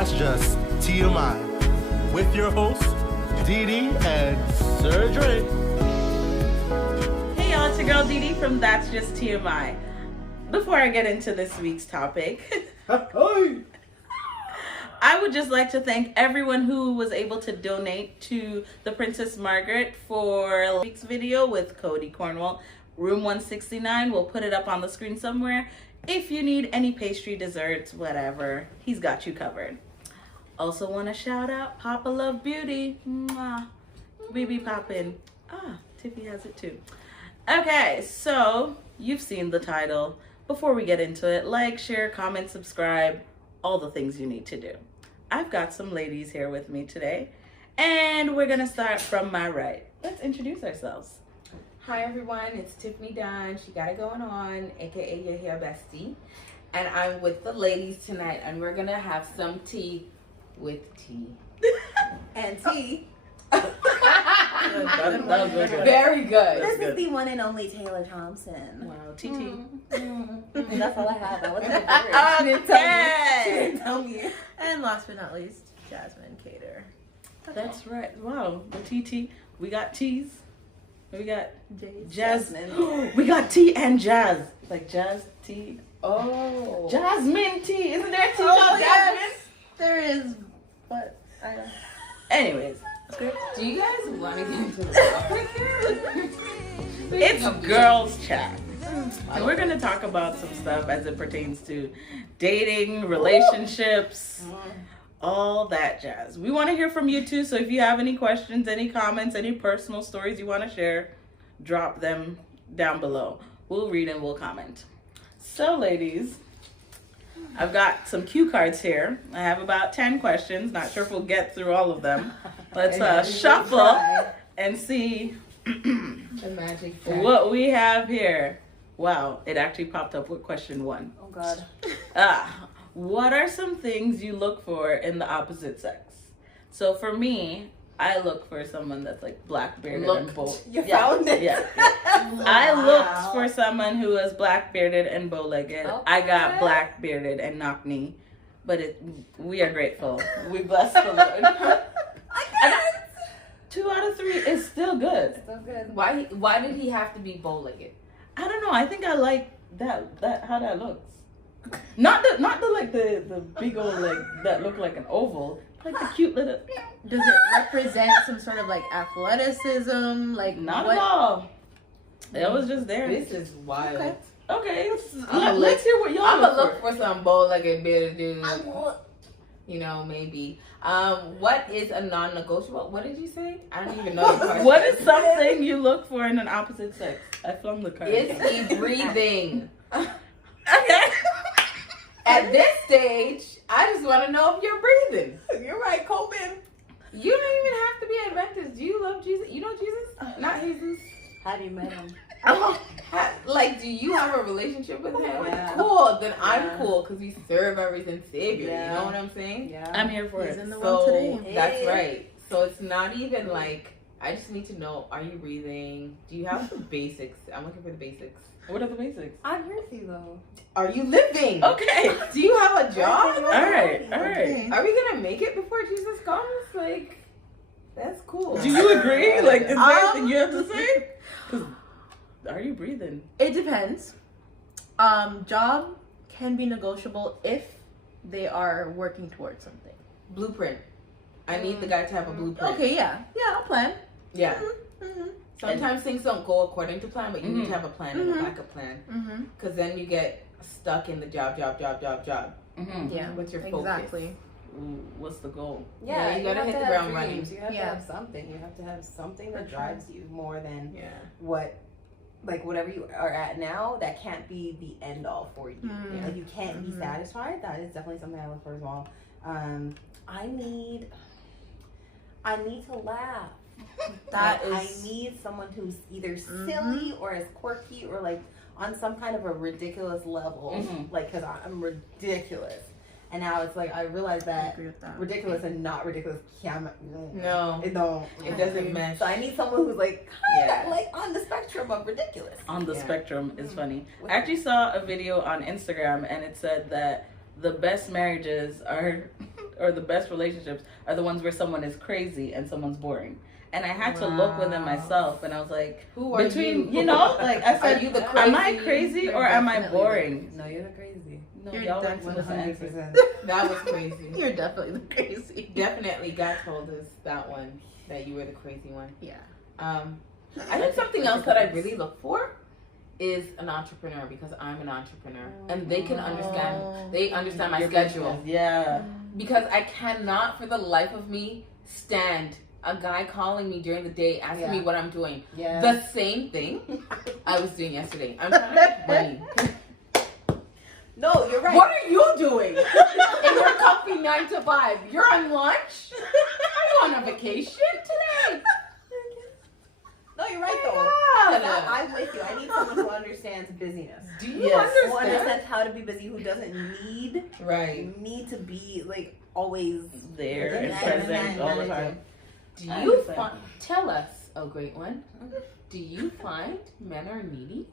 That's Just TMI with your hosts, Dee Dee and Sir Dre. Hey y'all, it's your girl Dee Dee from That's Just TMI. Before I get into this week's topic, I would just like to thank everyone who was able to donate to the Princess Margaret for last week's video with Cody Cornwall. Room 169, we'll put it up on the screen somewhere. If you need any pastry, desserts, whatever, he's got you covered. Also want to shout out Papa Love Beauty. Mwah. BB Poppin'. Tiffy has it too. Okay, so you've seen the title. Before we get into it, like, share, comment, subscribe, all the things you need to do. I've got some ladies here with me today, and we're gonna start from my right. Let's introduce ourselves. Hi everyone, it's Tiffany Dunn. She got it going on, aka your hair bestie. And I'm with the ladies tonight, and we're gonna have some tea with tea. And tea. That was very good. Very good. This is the one and only Taylor Thompson. Wow, TT. That's all I have. That wasn't a word. She didn't tell me. And last but not least, Jasmine Cater. That's right. Wow, the TT. We got teas. We got Jay's. Jasmine. We got tea and jazz. Like jazz tea. Oh. Jasmine tea. Isn't there a tea Oh, called yes. Jasmine? There is, but I don't. Anyways, Do you guys want to get into the topic here? it's girls chat. And we're going to talk about some stuff as it pertains to dating, relationships, all that jazz. We want to hear from you too. So if you have any questions, any comments, any personal stories you want to share, drop them down below. We'll read and we'll comment. So ladies, I've got some cue cards here. I have about 10 questions. Not sure if we'll get through all of them. Let's shuffle and see The magic fact. what we have here. Wow, it actually popped up with question 1. Oh, God. What are some things you look for in the opposite sex? So for me, I look for someone that's like black bearded and bow. You found it? Yeah. I looked for someone who was black bearded and bow legged. I got black bearded and knock knee, but we are grateful. We bless the Lord. I got 2 out of 3 is still good. So good. Why did he have to be bow-legged? I don't know. I think I like that how that looks. Not the big old like that look like an oval. Like the cute little. Does it represent some sort of like athleticism? Like Not what? at all. It was just there. This is wild. Okay. I'ma Let's hear what y'all I'm look gonna for. look for some bow-legged bearded dude. You know, maybe. What is a non-negotiable? What did you say? I don't even know the question. What is something you look for in an opposite sex? I flung the card. Is he breathing? Okay. At this stage, I just want to know if you're breathing. You're right, Coleman. You don't even have to be Adventist. Do you love Jesus? You know Jesus? Not Jesus. Have you met him? Like, do you have a relationship with him? Yeah. Cool. Then I'm Yeah. cool because we serve our risen Savior. Yeah. You know what I'm saying? Yeah. I'm here for He's it. in the world today. So that's Hey. right. So it's not even like, I just need to know, are you breathing? Do you have the basics? I'm looking for the basics. What are the basics? I'm here with you, though. Are you living? Okay. Do you have a job? All right. Okay. Are we gonna make it before Jesus comes? Like, that's cool. Do you agree? Like, is there anything you have to say? 'Cause are you breathing? It depends. Job can be negotiable if they are working towards something. Blueprint. I need the guy to have a blueprint. Okay, yeah, I'll plan. Yeah. Mm-hmm. Sometimes things don't go according to plan, but you need to have a plan and a backup plan. Mm-hmm. Because then you get stuck in the job. Mm-hmm. Yeah. What's your focus? Exactly. What's the goal? Yeah, you gotta have hit to the have ground dreams. running. You have to Yeah. have something. You have to have something that For sure. drives you more than Yeah. whatever you are at now. That can't be the end all for you. Mm. Like you can't be Mhm. satisfied. That is definitely something I look for as well. I need to laugh. That Like, is- I need someone who's either silly or is quirky or like on some kind of a ridiculous level. Mhm. Like, because I'm ridiculous. And now it's like, I realize I that agree with that. ridiculous and not ridiculous can't, No, it don't. it doesn't mesh. So I need someone who's like, kind of Yeah. like on the spectrum of ridiculous. On the Yeah. spectrum is funny. I actually saw a video on Instagram and it said that the best marriages are or the best relationships are the ones where someone is crazy and someone's boring. And I had to look within myself, and I was like, who are between, you? Like I said, Are you the am I crazy? crazy or You're am I definitely boring? No, you're the crazy. No, You're y'all went to the 100%. That was crazy. You're definitely the crazy. Definitely, God told us that one, that you were the crazy one. Yeah. I think something else that I really look for is an entrepreneur, because I'm an entrepreneur and they can understand. They understand my Your schedule. business, yeah. Because I cannot, for the life of me, stand a guy calling me during the day asking me what I'm doing. Yeah. The same thing I was doing yesterday. I'm trying to make money. No, you're right. What are you doing in your comfy 9 to 5? You're on lunch? Are you on a vacation today? No, you're right though. God. I'm with you. I need someone who understands busyness. Do you Yes. Who understand? understands how to be busy, who doesn't Right. need to be like always There and Yeah, present yeah, all the yeah. time. Do I you understand. find, tell us, oh great one, do you find men are needy?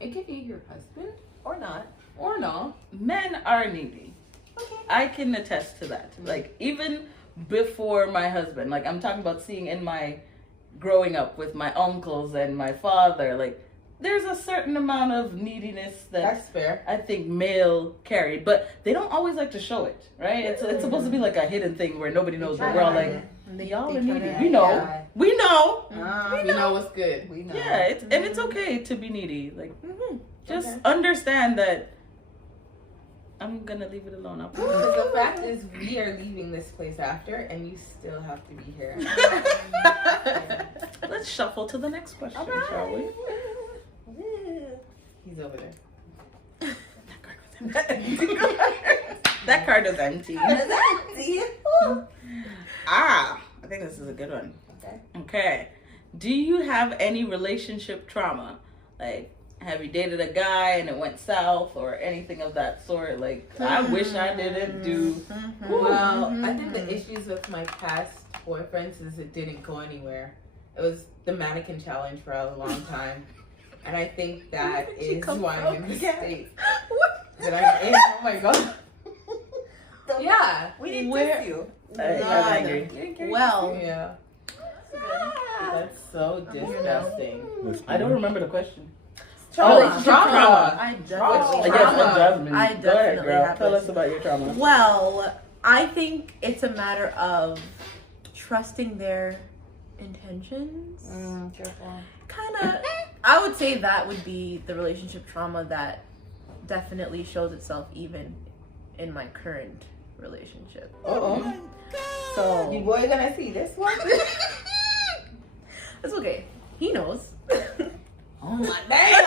It could be your husband or not. or no. Men are needy. I can attest to that. Like, even before my husband, like, I'm talking about seeing in my growing up with my uncles and my father, like, there's a certain amount of neediness that That's fair. I think male carry, but they don't always like to show it, right? It's supposed to be like a hidden thing where nobody knows, but we're all like, y'all are needy. We know. Yeah. We know. We know what's good. We know. Yeah, and it's okay to be needy. Like, just Okay. understand that I'm gonna leave it alone. Because the fact is, we are leaving this place after, and you still have to be here. Let's shuffle to the next question, shall we? He's over there. That card is empty. Exactly. I think this is a good one. Okay. Do you have any relationship trauma? Like, have you dated a guy and it went south or anything of that sort? Like, I wish I didn't do. Well, I think the issues with my past boyfriends is it didn't go anywhere. It was the mannequin challenge for a long time. And I think that is why I'm in the state that I'm in. Oh my god. Yeah. We didn't Where- kiss you. I'm angry. Well, Yeah. That's so disgusting. I don't remember the question. Trauma. Trauma. I I definitely guess Trauma. Jasmine. I Go ahead, definitely girl. have Tell this. us about your trauma. Well, I think it's a matter of trusting their intentions. Careful. Kind of, I would say that would be the relationship trauma that definitely shows itself even in my current relationship. Uh-oh. So You boy gonna see this one? it's okay. He knows. Oh my damn.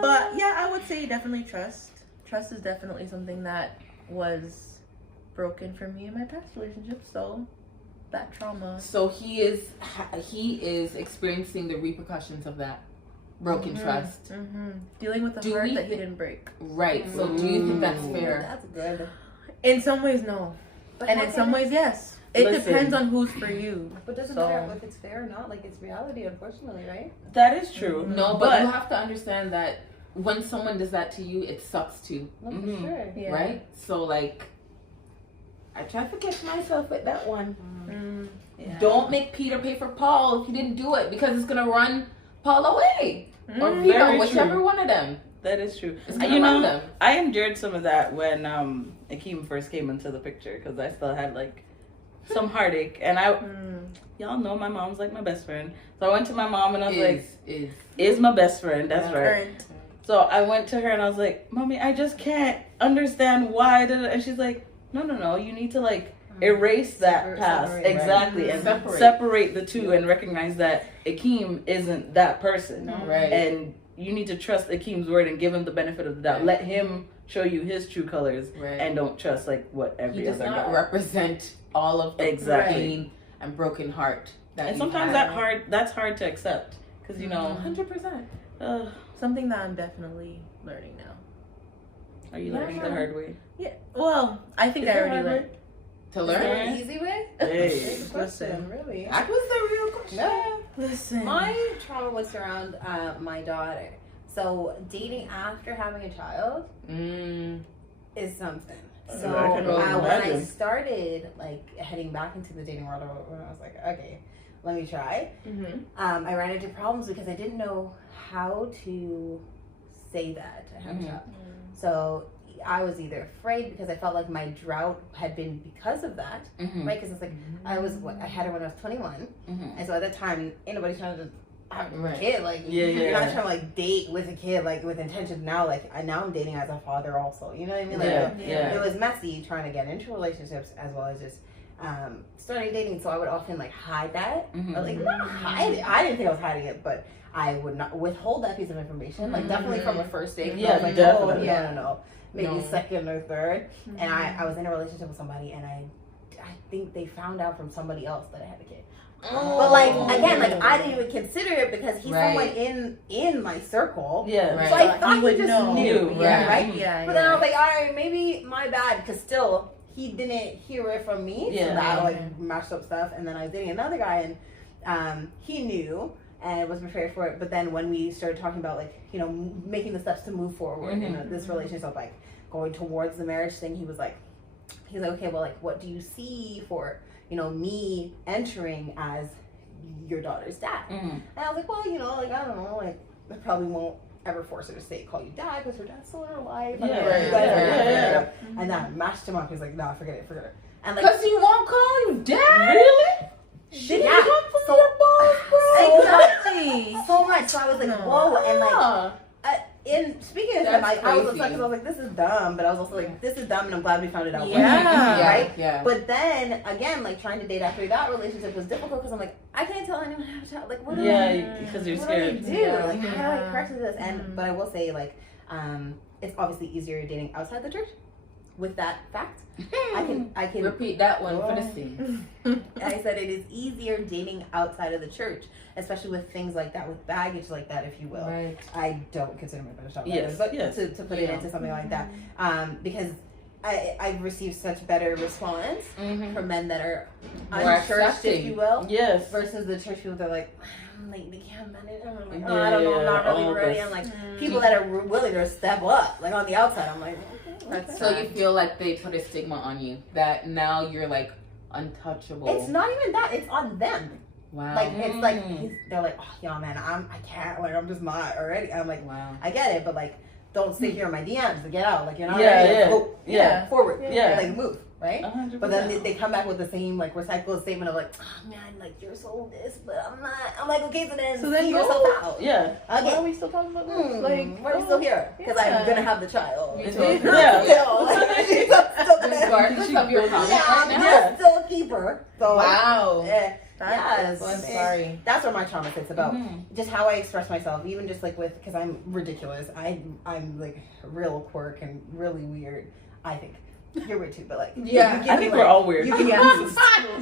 But yeah, I would say definitely trust. Trust is definitely something that was broken for me in my past relationship. So that trauma. So he is experiencing the repercussions of that broken trust. Dealing with the Do heart we that he thi- didn't break. Right. So do you think that's fair? That's good. In some ways, no. And in some ways, yes. It Listen. depends on who's for you. But doesn't So- matter if it's fair or not. Like, it's reality, unfortunately, right? That is true. No, but you have to understand that when someone does that to you, it sucks too, No, for Mhm. sure. Yeah. right? So like, I try to catch myself with that one. Yeah. Don't make Peter pay for Paul if he didn't do it, because it's gonna run Paul away, or Mm, Peter, very whichever true. one of them. That is true. It's And gonna you run know, them. I endured some of that when Akeem first came into the picture because I still had like some heartache, and y'all know my mom's like my best friend. So I went to my mom and I was like, "Is my best friend?" That's right. Current. So I went to her and I was like, "Mommy, I just can't understand why." And she's like, "No. You need to like erase that past, separate, exactly, right. and Separate. separate the two, and recognize that Akeem isn't that person, Right. and you need to trust Akeem's word and give him the benefit of the doubt. Right. Let him show you his true colors, Right. and don't trust like what He every does other not guy." represent all of the Exactly. pain and broken heart that And you sometimes had. that's hard to accept because you know. 100%. Something that I'm definitely learning now. Are you Yeah. learning the hard way? Yeah. Well, I think Is I there already hard learned. way? To Is there learn? an easy way? Hey. Good question, really. That was the real question. No. Listen. My trauma was around my daughter. So dating after having a child Mm. is something. So I can only when I imagine. started like heading back into the dating world, when I was like, okay, let me try. I ran into problems because I didn't know how to say that to him. So I was either afraid because I felt like my drought had been because of that, right? Because it's like I had her when I was 21, and so at that time, ain't nobody trying to have a kid. Like you're not trying to like date with a kid like with intentions. Now now I'm dating as a father also. You know what I mean? Like it was messy trying to get into relationships as well as just starting dating. So I would often like hide that, or, like not hide it. I didn't think I was hiding it, but I would not withhold that piece of information. Like definitely from a first date. Yeah, I was like, definitely. oh, no. Maybe second or third, and I was in a relationship with somebody, and I think they found out from somebody else that I had a kid. But like again, like I didn't even consider it because he's someone in my circle. Yeah. So I thought he just know. knew. Right. Yeah. But then I was like, all right, maybe my bad, because still he didn't hear it from me. So that like mashed up stuff. And then I was dating another guy, and he knew and was prepared for it. But then when we started talking about like making the steps to move forward in this relationship, like going towards the marriage thing, he's like, okay, well, like, what do you see for me entering as your daughter's dad? And I was like, well, like, I don't know, like, I probably won't ever force her to call you dad because her dad's still in her life. And that mashed him up. He's like, nah, forget it. And like, because he won't call you dad. Really? Exactly. So much. So I was like, whoa, and like. Speaking of him, like, I was like, this is dumb, but I was also like, this is dumb, and I'm glad we found it out. Right? Yeah. But then again, like trying to date after that relationship was difficult because I'm like, I can't tell anyone how to tell. Like, what do because you're what scared. do I do? Like, how do I correct this? And but I will say, like, it's obviously easier dating outside the church. With that fact, I can repeat that one for the scene. I said it is easier dating outside of the church, especially with things like that, with baggage like that, if you will. Right. I don't consider myself a Yes, but yes. to put it into something like that, because I've received such better response from men that are More unchurched, if accepting. you will, Yes. versus the church people that are like, they can't manage it. I'm like, Yeah, I don't know, I'm not really all ready. this. I'm like, people that are willing to step up, like on the outside, I'm like, That's So you feel like they put a stigma on you that now you're like untouchable. it's not even that, it's on them. Wow. Like it's like they're like, oh yeah, man, I can't, like I'm just not already. I'm like, wow. I get it, but like, don't sit here in my DMs to get out. Like you're not Yeah, ready. yeah, Go yeah. forward. Yeah. Like move, right? 100%. But then they come back with the same like recycled statement of like, oh man, like you're so this, but I'm not. I'm like, okay, so then So then see go. yourself out. Yeah. Why are Okay. we still talking about this? Like, Why are we still here? Because I'm gonna have the child. You told her. Yeah. Still, like, she's still gonna Regardless of your comment yeah, right I'm now. gonna still keep her. So Wow. yeah. That Yes, So I'm sorry. that's what my trauma sits about. Just how I express myself, even just like with, because I'm ridiculous. I'm like real quirk and really weird. I think you're weird too, but like Yeah. you give I me, think like, we're all weird. You give me extra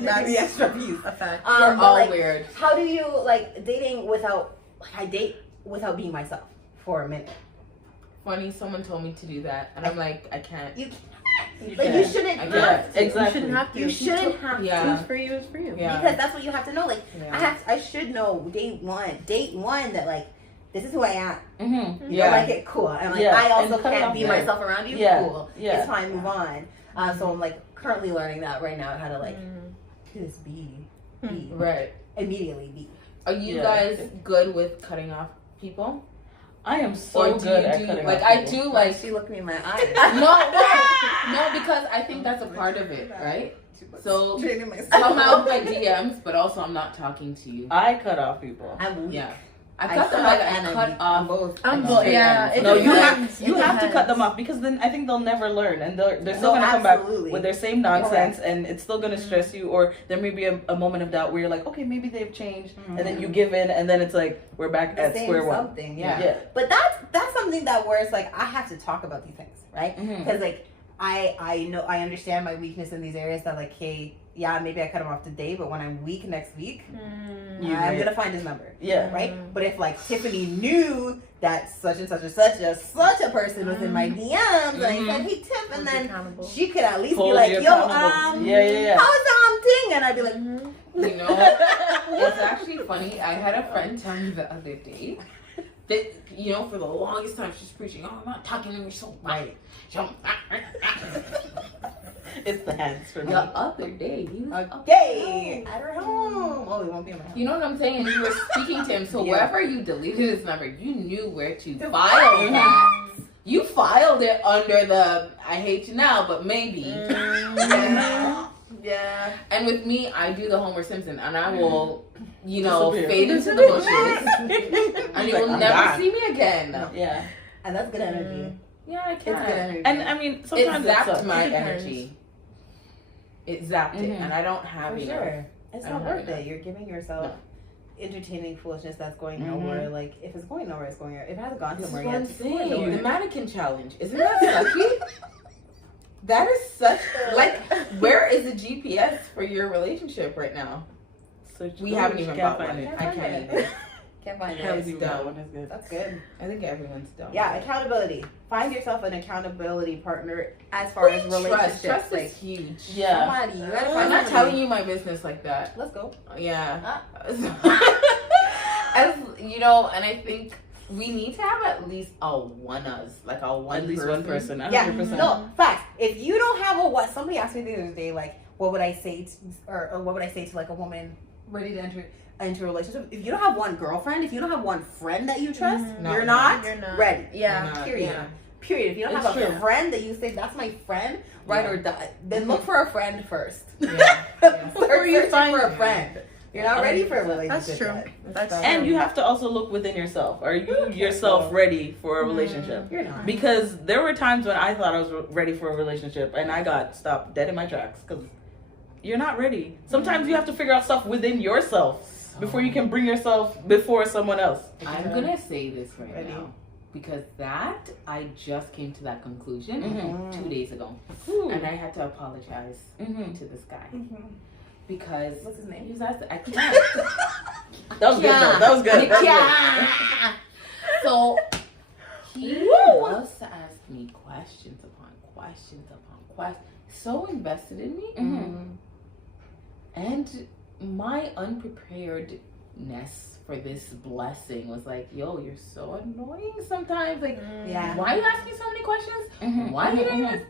That's the extra piece. a fact. We're But, all like, weird. how do you like dating without? Like, I date without being myself for a minute. Funny, someone told me to do that, and I'm like, I can't. You You like can't. you shouldn't I have can't. to. Exactly. You shouldn't have to. You shouldn't have Yeah. Who's for you is for you. Yeah. because that's what you have to know. Like Yeah. I should know date one that like this is who I am. Mm-hmm. You Yeah. like it, cool. And like Yeah. I also And cut it can't off be there. myself around you, Yeah. cool. Yeah. It's fine, move on. So I'm like currently learning that right now, how to like just be Right. immediately be. Are you Yeah. guys good with cutting off people? I am so Or do good you at do cutting like off I people. do like She looked me in my eyes. no, because I think that's a part of it, right? So Training myself. come out by DMs, but also I'm not talking to you. I cut off people. I'm weak. Yeah. I cut them like I cut off both. I'm like, both. straight Yeah. ends. It No, you depends. have It to cut depends. them off because then I think they'll never learn and they're still No, gonna come absolutely. back with their same nonsense and it's still gonna stress you, or there may be a moment of doubt where you're like, okay, maybe they've changed, and then you give in and then it's like we're back The at same square one. something, yeah. Yeah. But that's something that where it's like I have to talk about these things, right? Because like I know I understand my weakness in these areas that like, hey, yeah, maybe I cut him off today, but when I'm weak next week, I'm gonna find his number. Yeah. Right? But if like Tiffany knew that such and such and such a person was in my DMs and I said, hey Tiff, and then Accountable. she could at least Hold be like, you yo, accountable. Yeah. how's the thing? And I'd be like, You know, it's actually funny. I had a friend tell me the other day that, you know, for the longest time she's preaching, oh, I'm not talking to me so right. It's the hands for me. The other day, he was Okay, at her home. Oh, it won't be in my house. You know what I'm saying? You were speaking to him, so Yeah. wherever you deleted his number, you knew where to file that. You filed it under the I hate you now, but maybe. Yeah. And with me, I do the Homer Simpson, and I will, you know, Disappear. fade into the bushes, and you Like, will I'm never gone. see me again. Yeah. And that's good energy. Yeah, I It's good can. energy. And I mean, It sometimes zapped it's my It depends. energy. It zapped it, Mhm. and I don't have For enough. sure. It's I not don't have worth enough. it. You're giving yourself No. entertaining foolishness that's going Mhm. nowhere. Like, if it's going nowhere, it's going nowhere. If it hasn't gone This is somewhere what yet, I'm it's going saying. nowhere. The mannequin challenge. Isn't that sucky? That is such, like, where is the GPS for your relationship right now? So We haven't even can't bought find one. it. I can't even. Can't find Can't it. even dumb. buy one is good. That's good. I think everyone's dumb. Yeah, accountability. Find yourself an accountability partner as far as relationships. Trust Like, is huge. Yeah. somebody, you gotta I'm find not somebody. telling you my business like that. Let's go. Yeah. As you know, and I think we need to have at least a one us, like a one At least one person. Yeah, 100%. no, facts. If you don't have a what, somebody asked me the other day, like, what would I say to, or what would I say to like a woman ready to enter into a relationship? If you don't have one girlfriend, if you don't have one friend that you trust, No, you're not You're not. ready. Yeah. Not- Period. yeah. Period. If you don't It's have a true. friend that you say that's my friend, ride Yeah. or die, then look for a friend first. Yeah. Yeah. Before you searching find for a Yeah. friend, you're not ready for a relationship. That's true. yet. That's And true. you have to also look within yourself. Are you yourself ready for a relationship? You're not. Because there were times when I thought I was ready for a relationship and I got stopped dead in my tracks because you're not ready. Sometimes you have to figure out stuff within yourself before you can bring yourself before someone else. I'm gonna say this right Ready. now because that I just came to that conclusion Mhm. 2 days ago, Ooh. and I had to apologize Mhm. to this guy Mhm. because What's his name? he was asked, I can't. That was good though. That was good. That was Yeah. So he Woo. loves to ask me questions upon questions upon questions, so invested in me, Mhm. and my unpreparedness for this blessing was like, yo, you're so annoying sometimes. Like, Yeah. why are you asking so many questions? Mhm. Why are you doing Mhm. this?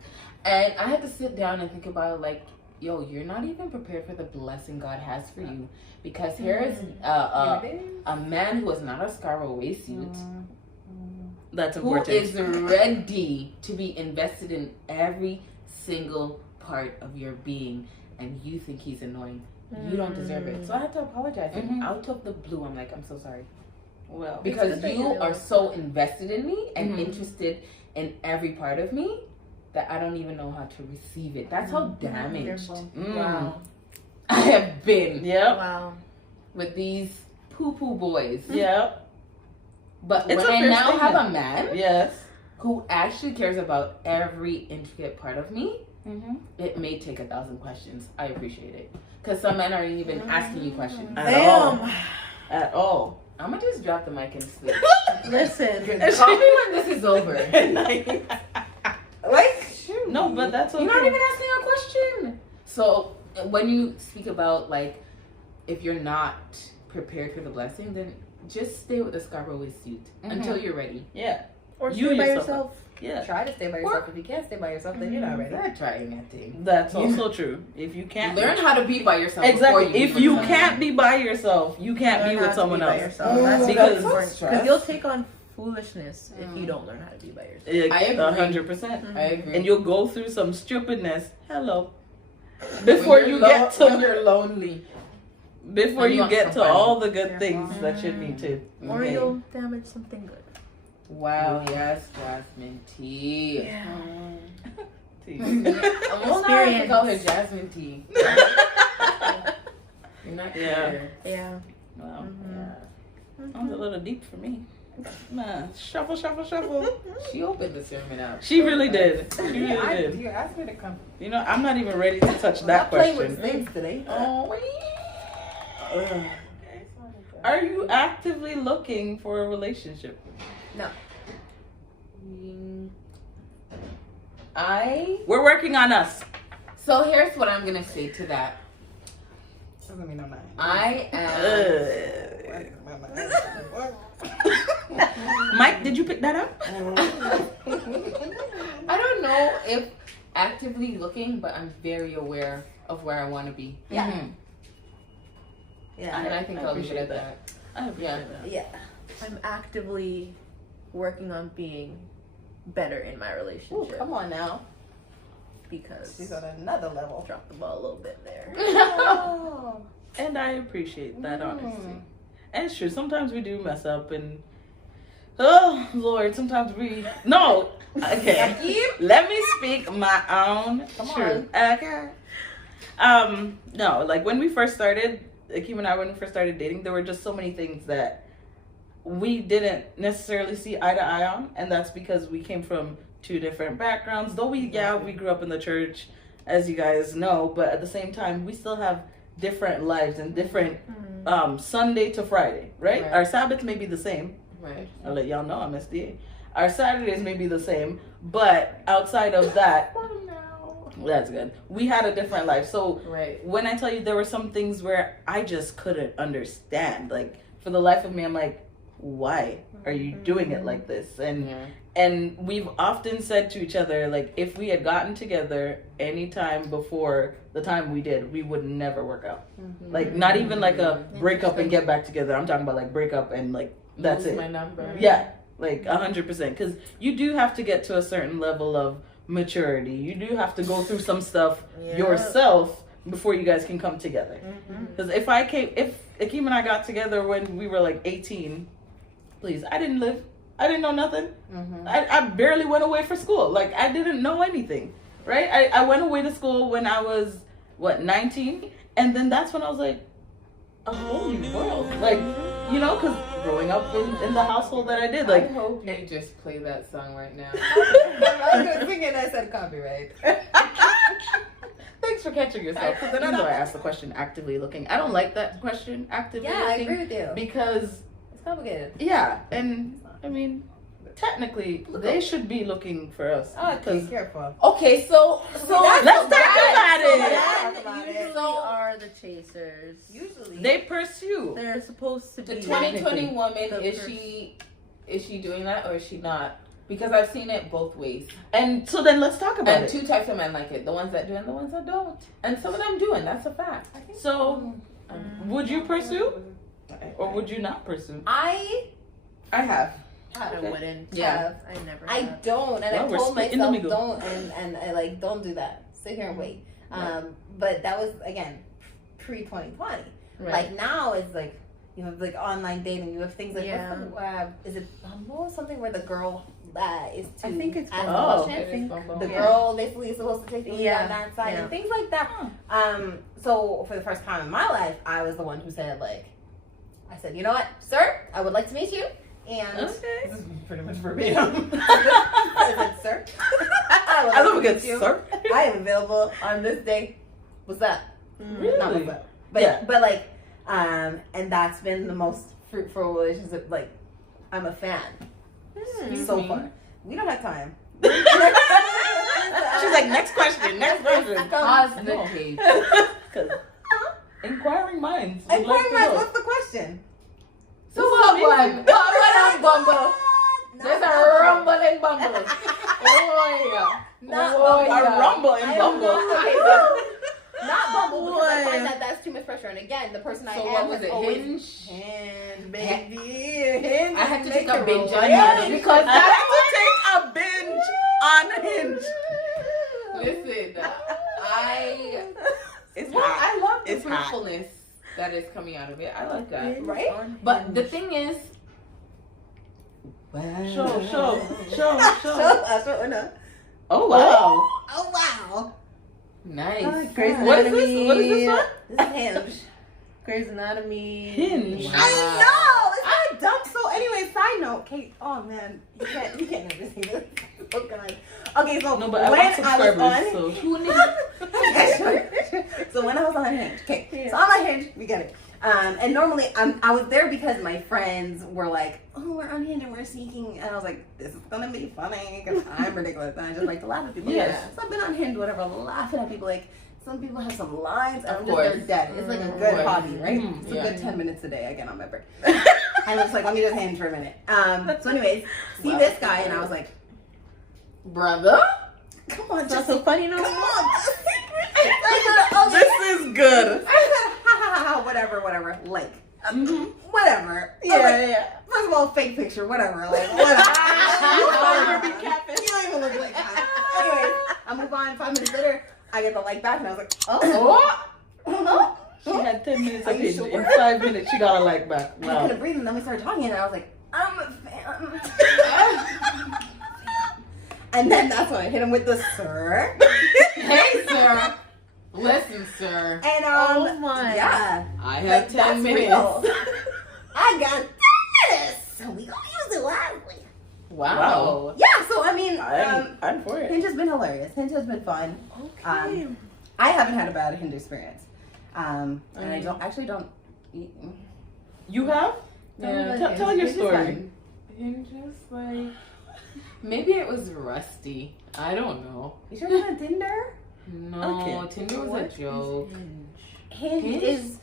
And I had to sit down and think about it, like, yo, you're not even prepared for the blessing God has for you. Because here is a man who is not a Scarborough waist suit, That's who important. is ready to be invested in every single part of your being, and you think he's annoying. You don't deserve it. So I had to apologize. And Mhm. out of the blue, I'm like, I'm so sorry. Well, Because good that you you are so invested in me and Mhm. interested in every part of me that I don't even know how to receive it. That's how damaged Wow. I have been Yep. Wow. with these poo-poo boys. Yep. But It's when a I fair now have statement. a man Yes. who actually cares about every intricate part of me, Mm-hmm. it may take 1,000 questions. I appreciate it. Because some men aren't even asking you questions. At all. At all. I'm going to just drop the mic and sleep. Listen. Call me when this is over. Like, No, but that's okay. You're not even asking a question. So when you speak about, like, if you're not prepared for the blessing, then just stay with the Scarborough waist suit until you're ready. Yeah. Or You stay by yourself. yourself. Yeah. try to stay by yourself. If you can't stay by yourself, then you're not ready. Start trying that thing. That's also true. If you can't Learn how to be by yourself. exactly. Before If be you with can't be by yourself, you can't be Learn how with to someone be by else. yourself. That's Because- important. stress. Because you'll take on foolishness if you don't learn how to be by yourself. I agree. 100%. I agree. And you'll go through some stupidness. Hello. Before you get when to you're lonely. before and you you want get some to friends. all the good things that you need to. Or Okay. you'll damage something good. Wow, yes, Jasmine Tea. Tea. I'm all not to call her Jasmine Tea. You're not Yeah. clear. Yeah. Wow. Yeah. That was a little deep for me. Man, shuffle, shuffle, shuffle. She opened the sermon up. She really did. She really did. You asked me to come. You know, I'm not even ready to touch that Not playing with question. things today. Oh, wait. Ugh. Are you actively looking for a relationship? I We're working on us. So here's what I'm gonna say to that. Doesn't mean I'm not. I am. Mike, did you pick that up? I don't know if actively looking, but I'm very aware of where I want to be. Yeah. Mhm. Yeah. And I think I'll leave it appreciate at that. I appreciate that. Yeah. I'm actively working on being better in my Ooh, relationship come on now. because She's on another level. dropped the ball a little bit there. Oh. And I appreciate that Mm. honesty. And it's true. Sometimes we do mess up, and oh Lord, sometimes we no. Okay, let me speak my own truth. Okay. No, like when we first started, Akeem and I, when we first started dating, there were just so many things that we didn't necessarily see eye to eye on, and that's because we came from two different backgrounds. Though we grew up in the church, as you guys know, but at the same time, we still have different lives and different Sunday to Friday, right? Right. Our Sabbaths may be the same. Right. I'll let y'all know I'm SDA. Our Saturdays may be the same, but outside of that, that's good. We had a different life. So Right. when I tell you there were some things where I just couldn't understand, like for the life of me, I'm like, why are you doing it like this? And we've often said to each other, like, if we had gotten together any time before the time we did, we would never work out. Mm-hmm. Like, not even like a break up and get back together. I'm talking about like break up and like, that's Lose it. my number. Yeah, like 100%. Because you do have to get to a certain level of maturity. You do have to go through some stuff yourself before you guys can come together. Because if Akeem and I got together when we were like 18, please, I didn't know nothing. I barely went away for school. Like, I didn't know anything, right? I went away to school when I was, 19? And then that's when I was like, a whole new world. Like, because growing up in the household that I did, like... I hope you just play that song right now. I was thinking I said copyright. Thanks for catching yourself. Because then I know I asked the question, actively looking. I don't like that question, actively Yeah, I looking. agree with you. Because... It's complicated. Yeah, and I mean, technically, they should be looking for us. Oh, Because careful. Okay, so let's talk about it. Men usually are the chasers. Usually. They pursue. They're supposed to the be. 2020 woman, The is she doing that or is she not? Because I've seen it both ways. And so then let's talk about And it. two types of men like it. The ones that do and the ones that don't. And some of them do, and that's a fact. So, would you pursue? Or would you not pursue? I have. I wouldn't. Yeah. I never. I have. don't, and Well, I we're told split in the myself middle. don't, and I like don't do that. Sit here and wait. But that was again pre-2020. Right. Like now it's like you have like online dating. You have things like Yeah. is it Bumble? Something where the girl is to I think it's ask Bumble. questions. It is Bumble. The Yeah. girl basically is supposed to take the lead Yeah. on that side Yeah. and things like that. So for the first time in my life, I was the one who said like, I said, you know what, sir, I would like to meet you. And Okay. this is pretty much verbatim. I said, sir, I love a good sir. I am available on this day. What's up? Really? Not what's up. But Yeah. but like, and that's been the most fruitful relationship. Like, I'm a fan so far. We don't have time. She's like, next question, next question. Pause the No. tape. 'Cause inquiring minds. would And like to know. what's the question? So what one? What on Bumble? There's a rumble in Bumble. Oh yeah. Not Oh, Bumble. A rumble in I Bumble. don't know. Okay, so, not Bumble because I Boy. find that that's too much pressure. And again, the person I So am what was has it? always Hinge? Hinge, baby. Hinge. I had to Make take a it binge on right. Hinge because I have to take a binge on Hinge. listen, It's well, hot. I love the It's hot. fruitfulness that is coming out of it. I like that. Right? But the thing is, Show. Show or no? Oh wow. Oh wow. nice. Grey's What is Anatomy. this? What is this one? This is Hinge. Grey's Anatomy. Hinge. Wow. I know. It's not dumb. So anyway, side note, Kate. Oh man, you can't never see this. Oh god. Okay, so No, but I when want I was subscribers, on, so. Tune in. so when I was on Hinge, okay, so I'm on Hinge, we get it. And normally I was there because my friends were like, oh, we're on Hinge and we're seeking, and I was like, this is gonna be funny because I'm ridiculous and I just like to laugh at people. Yes. So I've been on Hinge, whatever, laughing at people like, Some people have some lines, and Of I'm just course. they're dead. It's like a Of good course. hobby, right? Mhm. It's a Yeah. good 10 minutes a day. I get on my break. I was like, let me just hang for a minute. So anyways, see Wow. this guy, and I was like, Brother? come on, That's just so funny, no? come on. This is good. whatever. Like, Mm-hmm. whatever. I was like, First of all, fake picture, whatever. Like, whatever. You don't even look like that. Anyway, I move on. 5 minutes later, I get the like back, and I was like, oh. She had 10 minutes Are of you it. sure? In 5 minutes, she got a like back. I Wow. couldn't breathe, and then we started talking, and I was like, I'm a fan. And then that's when I hit him with the sir. Hey, sir. Listen, sir. And Oh my. yeah, I have 10 that's minutes. real. I got 10 minutes, so we gonna use it wisely. Wow. Yeah, so I mean, I'm for it. Hinge has been hilarious. Hinge has been fun. Okay. I haven't had a bad Hinge experience, and I don't. You have? Yeah. Tell your story. And just like, maybe it was rusty. I don't know. You sure you're on Tinder? No, Okay. Tinder was a joke. Hinge Hinge? is.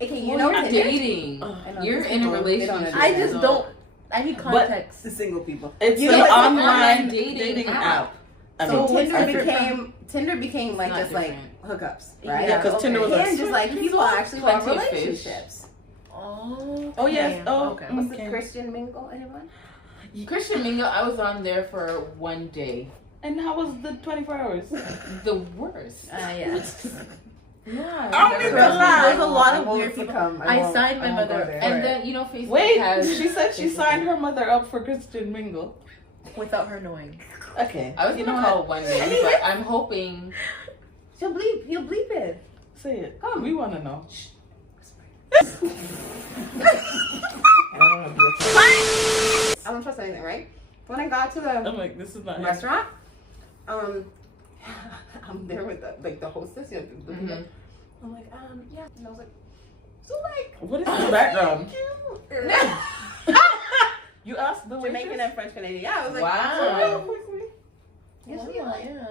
Okay, you Well, know you're Tinder? dating. I know, You're these in a people, they don't relationship. I just so- don't. I need context. The single people. It's You an know, it's an online online dating, dating app. app. I So mean, Tinder I forgot. became like not just like different. hookups, right? Yeah, 'cause Tinder was a- Hinge is like It's people all actually want plenty of fish. relationships. Oh. Oh, yes. Oh, Okay. What's the okay. Christian mingle? Anyone? Christian Mingle, I was on there for one day. And how was the 24 hours? The worst. Yeah. Yeah. I'm never gonna done lie. that. There's a lot I of won't weird people. succumb. I won't- signed my I won't go mother- there. And then, you know, Facebook Wait, has... she said she signed her mother up for Christian Mingle. Without her knowing. Okay. I was you gonna know call what? one name, but I'm hoping... She'll bleep. He'll bleep it. Say it. Come, we want to know. I don't trust anything, right? When I got to the I'm like, this is not him. restaurant, I'm there with the hostess. You know, the people. Mhm. I'm like, yeah. And I was like, so like, What is the background? cute. You asked the Jamaican waitress? and French Canadian. Yeah, I was like, Wow. so is he Oh, like yeah.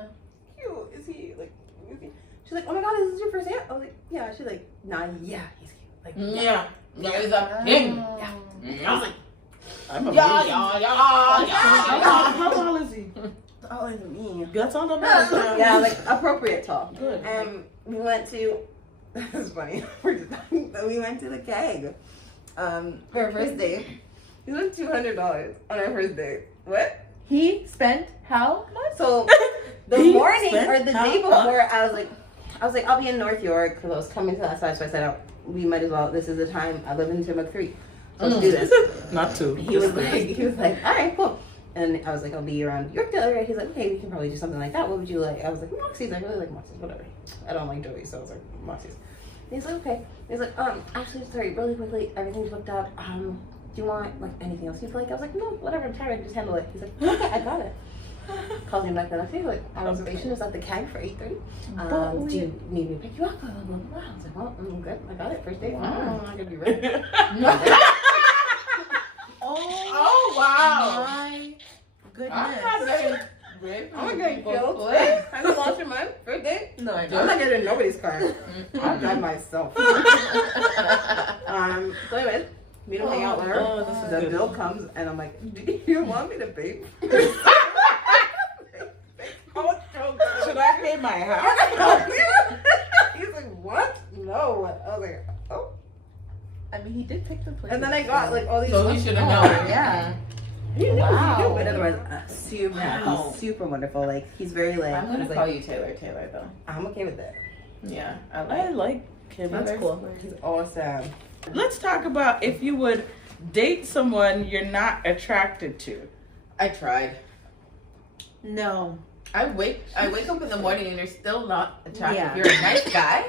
cute? Is he like? Is he? She's like, oh my god, is this your first date? I was like, yeah. She's like, nah, yeah, he's cute. Like, Yeah. Yeah, he's a pig. I was like, I'm a yeah, bitch. yeah, yeah, yeah. How tall is he? oh, it's me. That's all that matters. Yeah, like appropriate tall. Good. And we went to. This is funny. We went to the keg. For our first date. We spent $200 on our first date. What? He spent how much? So the He morning spent or the day how before, I was like, I'll be in North York because I was coming to that side. So I said, we might as well. This is the time. I live in Timbuk 3. So let's do this. Not two. He was like, all right, cool. And I was like, I'll be around Yorkdale area. He's like, okay, we can probably do something like that. What would you like? I was like, Moxie's. I really like Moxie's. Whatever. I don't like Joey's, so I was like, Moxie's. He's like, okay. He's like, actually, sorry, really quickly, everything's booked up. Do you want like anything else you'd like? I was like, no, whatever, I'm tired, just handle it. He's like, okay, I got it. Calls me back the next day, like, our reservation is at the keg for 8:30. Do you need me to pick you up? Blah, blah, blah. I was like, well, I'm good. I got it. First date. I'm not gonna be ready. Oh, wow. My goodness. I'm not very brave. I'm not getting killed. I just lost your mind. First date. No, I I'm don't. not getting in nobody's car. I'll drive myself. So anyways, we don't hang out with her. Oh, this is The good. bill comes and I'm like, do you want me to pay? Should I pay my half? He's like, what? No. I was like, oh. I mean, he did pick the place. And then I got like all these. So he should have Oh, known. Yeah. He knew. Wow. He knew. But otherwise, super happy, Wow. super wonderful. Like he's very like. I'm gonna he's call like, you Taylor though. I'm okay with that. Yeah, I I like. like him. That's cool. He's awesome. Let's talk about if you would date someone you're not attracted to. I tried. No. I wake up in the morning and you're still not attractive. Yeah. You're a nice guy,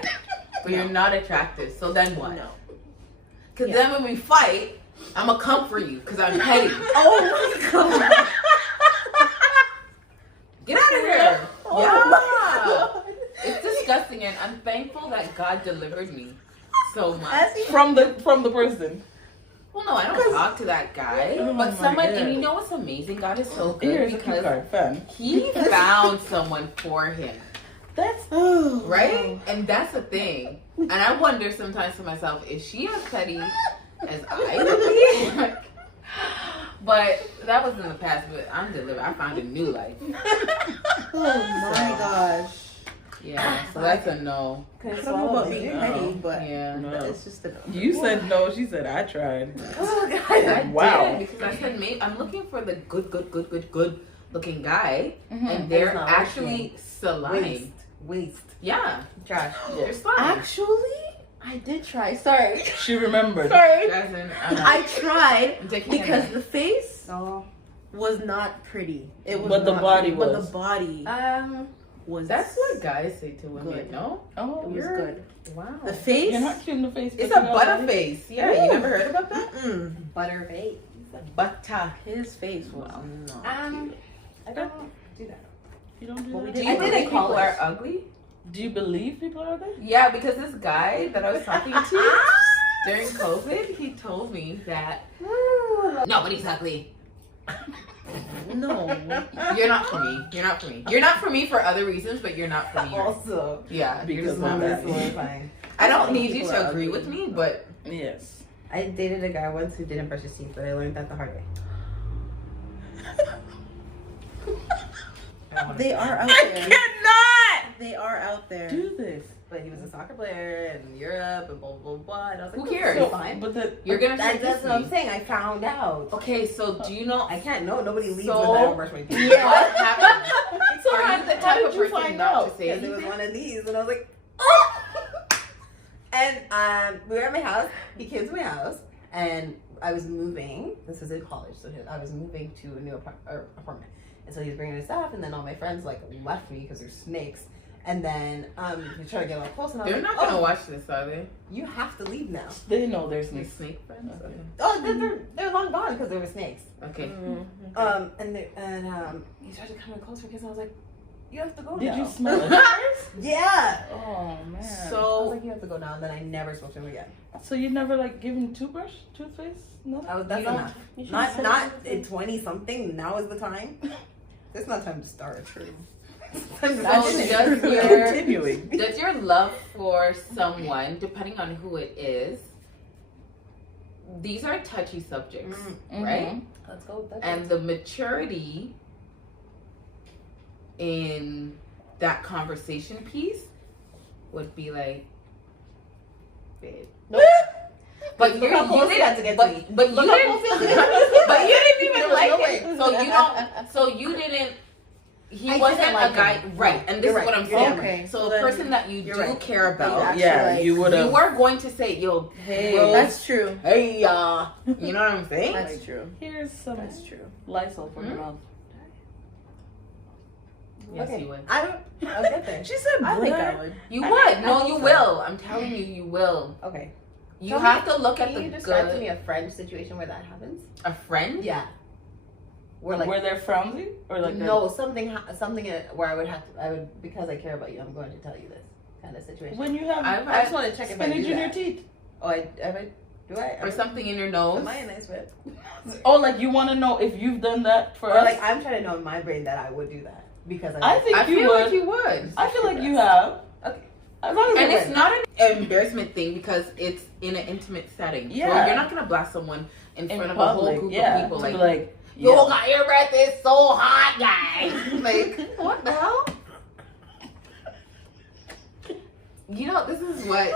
but you're not attractive. So then what? No. Because Yeah. then when we fight, I'm gonna come for you because I'm petty. Oh my god. Get out of here! Oh Yeah, it's disgusting, and I'm thankful that God delivered me so much. From the person. Well, no, I don't talk to that guy, Oh but my someone, God. and you know what's amazing? God is so good Here's a cue because card. Fun. he found someone for him. That's right? And that's the thing. And I wonder sometimes to myself, is she as petty as I would be? But that was in the past, but I'm delivered. I found a new life. Oh my gosh. Yeah, so that's a no. I don't know about being petty, but Yeah. no. it's just a no. You said no. She said I tried. Oh, God, I Wow. did, because I said, maybe I'm looking for the good looking guy, Mhm. and they're That's not actually slime. Waste. Yeah, Trash. they're slime. Actually, I did try. Sorry. She remembered. Sorry. Jasmine, I tried I'm taking because it the face So, was not pretty. It was But the not body pretty, But was. the body was. That's what guys say to women, Good. no? Oh, It was You're- good. Wow. The face. You're not cute in the face. It's but a you got butter body. face. Yeah, you never heard about that? Mm-mm. butter face. Butter. His face was not cute. I don't do that. You don't do But we that? Do did- you I did believe in people college. are ugly? Do you believe people are ugly? Yeah, because this guy that I was talking to during COVID, he told me that nobody's ugly. No. You're not for me. You're not for me. You're not for me for other reasons, but you're not for me. Also, Yeah, Because you're of not that. for me. fine. I don't need you People to are agree ugly. with me, but Yes. I dated a guy once who didn't brush his teeth, but I learned that the hard way. They are out I there. cannot They are out there. do this. But he was a soccer player in Europe and blah blah blah. And I was like, Who cares? "That's fine." But the you're gonna That's shit what I'm me. saying. I found out. Okay, so do you know I can't. No, nobody leaves So- when I don't brush my teeth. what happened? So Are you the how type did of you person find not out? to say Because it was anything? one of these, and I was like, oh! And we were at my house. He came to my house, and I was moving. This was in college, so I was moving to a new apartment. And so he was bringing his stuff, and then all my friends like left me because they're snakes. And then he tried to get all close, and I was They're like, not gonna oh, watch this, are they? you have to leave now. They know there's My snakes. snake friends? Okay. Oh, they're long gone because they were snakes. Okay. Mm-hmm. And he tried to come in closer because I was like, you have to go Did now. you smell it? Yeah. Oh man. I was So like, you have to go now. And then I never spoke to him again. So you never like given toothbrush, toothpaste? No. That's You don't- enough. You should Not send not something. in 20 something. Now is the time. It's not time to start. True. That's just just we're your- continuing. does your love for someone, depending on who it is, these are touchy subjects, right? Let's go with that. And the maturity in that conversation piece would be like, babe. But Look how close you had to get to me. but you Look how didn't. close you had to get to me. But you didn't even There was like no it. way. So you don't. So you didn't. He I wasn't didn't a like guy, him. right? And this You're is what right. I'm You're saying. okay. So So the then person that you you're do right. care about, actually Yeah, like- you would you have. were going to say, "Yo, hey, That's true. hey, you know what I'm saying?" That's true. Here's some That's true. Lysol for your Hmm? mouth. Yes, Okay. you would. I don't. I'll get there. She said, I think I "Blur." would. You I would. think- I No, hope you so. will. I'm telling you, you will. Okay. You Tell have me- to look at Can the you describe to good. me a friend situation where that happens? A friend? Yeah. Where like Were they frowsy or like no something where I would because I care about you. I'm going to tell you this kind of situation. When you have I've I just want to check if I spinach do in your that. teeth. Oh, do I? Or something in your nose? Am I a nice bitch? Oh, like you want to know if you've done that for Or us? like I'm trying to know in my brain that I would do that because I think I you feel would. like you would. I feel like you have. Okay. As long as And you it's win. not an embarrassment thing because it's in an intimate setting. So Yeah. you're not gonna blast someone in in front of a whole public. group Yeah. of people To be like, yeah. yo, God, your breath is so hot, guys. Like, what the hell? You know, this is what is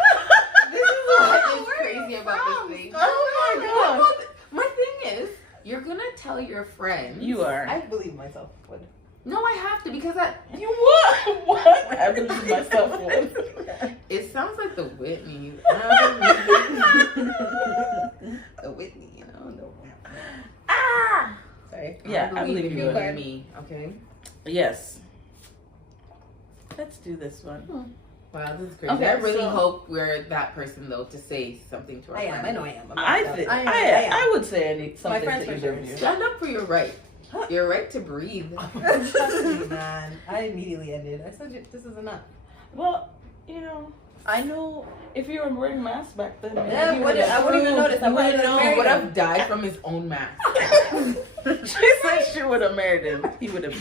crazy about this thing. Oh My thing is, you're gonna tell your friends. You are. I believe myself. What? No, I have to because You what? What? I believe myself. it sounds like the Whitney. The Whitney, you know. No. Ah. Sorry. Yeah, I believe you in would. me. Okay. Yes. Let's do this one. Wow, this is crazy. Okay, I really so- hope we're that person though to say something to our I am. friends. I know I am. I'm I not think that- I would say something My friends to for either sure. of you. Stand up for your right. Your right to breathe. Trust me, man. I immediately ended. I said this is enough. Well, you know, I know. if you were wearing masks back then, maybe Yeah, you what- would've- I wouldn't even notice. I You wouldn't wouldn't know. marry He would him. have died from his own mask. She said she would have married him. He would have.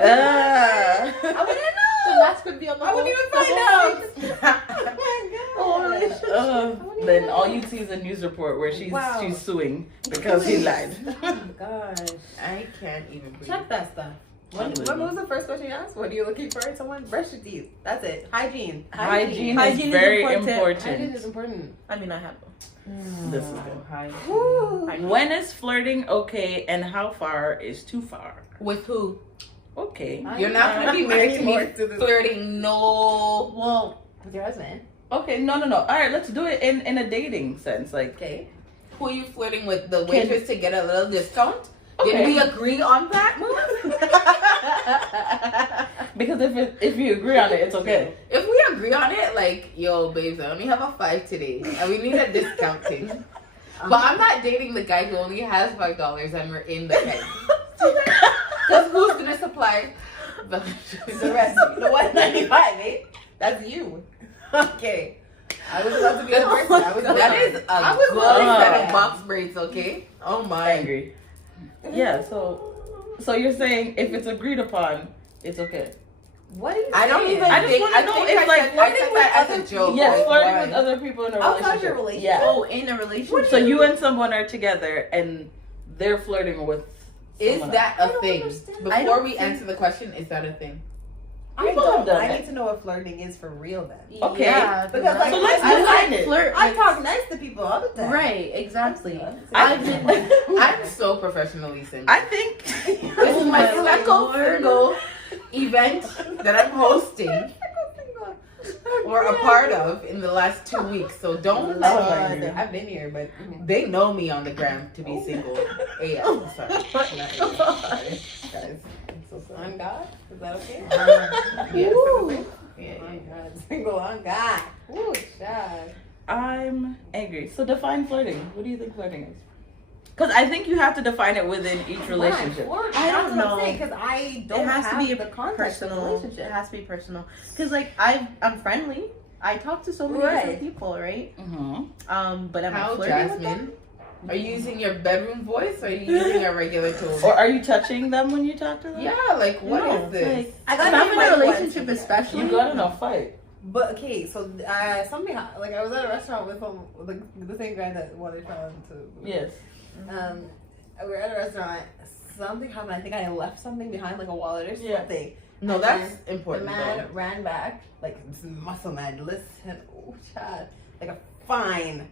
I wouldn't know. that's gonna be on the I whole. wouldn't even the find whole out. thing. Oh my gosh. Then all you see is a news report where she's suing because he lied. Oh gosh. I can't even breathe. Check that stuff. What was the first question you asked? What are you looking for in someone? Brush your teeth. That's it. Hygiene. Hygiene Hygiene is is very important. important. Hygiene is important. I mean, I have. This is good. Hygiene. When is flirting okay and how far is too far? With who? Okay. You're not gonna be married to me flirting. No. Well, With your husband. Okay, no. All right, let's do it in a dating sense. Like, Okay. Who are you flirting with? The waitress to get a little discount? Okay. Did we agree on that move? because if you agree on it, it's okay. If we agree on it, like, yo, babes, I only have a 5 today, and we need a discount thing. But I'm not dating the guy who only has $5 and we're in the head. Because who's gonna supply the rest? The 195, eh? That's you. Okay. I was about to be the person. That is a good set of box braids, okay? Oh my. Angry. Yeah. So you're saying if it's agreed upon, it's okay. What are you I don't saying? even I just think. wanna I know think if, I like, said flirting with that as other a joke. Yes, like, flirting why? with other people in a Outside relationship. your relationship? Yeah. oh, in a relationship. So you and someone are together and they're flirting with. Is someone that I a don't thing? understand. I Before don't we think- answer the question, is that a thing? People have done I it. need to know what flirting is for real then. Okay. Yeah, Because, like, So let's I define like it. flirt. I with- talk nice to people all the time. Right, exactly. I've I've been. I'm so professionally single. I think. This is my Oh my second Lord. single event that I'm hosting or a part of in the last 2 weeks. So don't let me. I've been here, but They know me on the gram to be single. Yeah, I'm sorry. Guys, I'm so sorry. on God, is that okay? Yes. Woo. Yeah, Oh my yeah. God, single on God. Ooh, child. I'm angry. So define flirting. What do you think flirting is? Because I think you have to define it within each relationship. I don't know. Because I don't It has to have be the context of the personal. relationship. It has to be personal. Because like I'm friendly. I talk to so many Right. different people, right? Mm-hmm. But am I How, flirting with them? Jasmine? Are you using your bedroom voice or are you using a regular tone? Or are you touching them when you talk to them? Yeah, like what No, is it's this? like- I If got I'm in a relationship, especially. You gotta know fight. But okay, so something like I was at a restaurant with the same guy that wanted to. Yes. We were at a restaurant. Something happened. I think I left something behind, like a wallet or Yeah. something. No, And that's then important. The man ran back, like this muscle man. Listen, oh child, like a fine